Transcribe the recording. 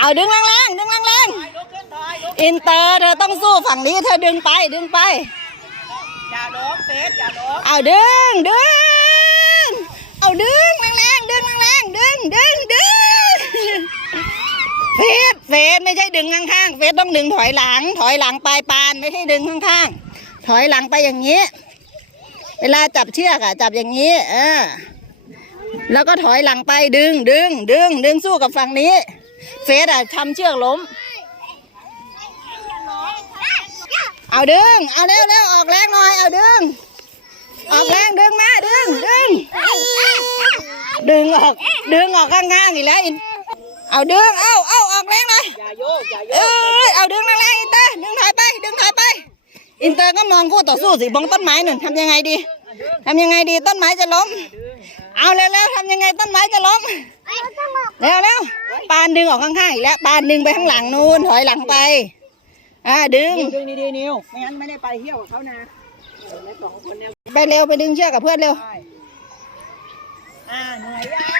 เอาดึงแรงๆดึงแรงถอยลุกขึ้นถอยลุกๆอินเตอร์เธอต้องสู้ฝั่งนี้เธอดึงไปดึงไปอย่าล้มเฟสอย่าล้มเอาดึงดึงเอาดึงแรงๆดึงแรงๆดึงดึงดึงเฟสเฟสไม่ใช่ดึงข้างๆเฟสต้องดึงถอยหลัง ถอยหลังปลายปานไม่ใช่ดึงข้างๆถอยหลังไปอย่างนี้ เวลาจับเชือกอะจับอย่างนี้เออแล้วก็ถอยหลังไปดึงดึงดึงดึงสู้กับฝั่งนี้ เฟสอะทำเชือกล้ม เอาดึง เอาเร็วเร็วออกแรงหน่อย เอาดึง ออกแรงดึงมาดึงดึง ดึงออก ดึงออกข้างๆอีกแล้วอิน เอาดึง เอาเอาออกแรงหน่อยอย่าโยกอย่าโยเอ้ยเอาดึงแรงๆอินเตอร์ดึงถอยไป ดึงถอยไป อินเตอร์ก็มองคู่ต่อสู้สิมองต้นไม้หนึ่งทำยังไงดีทำยังไงดีต้นไม้จะล้ม เอาเร็วๆทำยังไงต้นไม้จะล้ม เร็วเร็ว ปานดึงออกข้างๆอีกแล้ว ปานดึงไปข้างหลังนู่นถอยหลังไป อ่าดึง ดึงดีๆนิวไม่งั้นไม่ได้ไปเที่ยวกับเขานะไปเร็วไปดึงเชือกกับเพื่อนเร็ว อ่าเหนื่อยยัง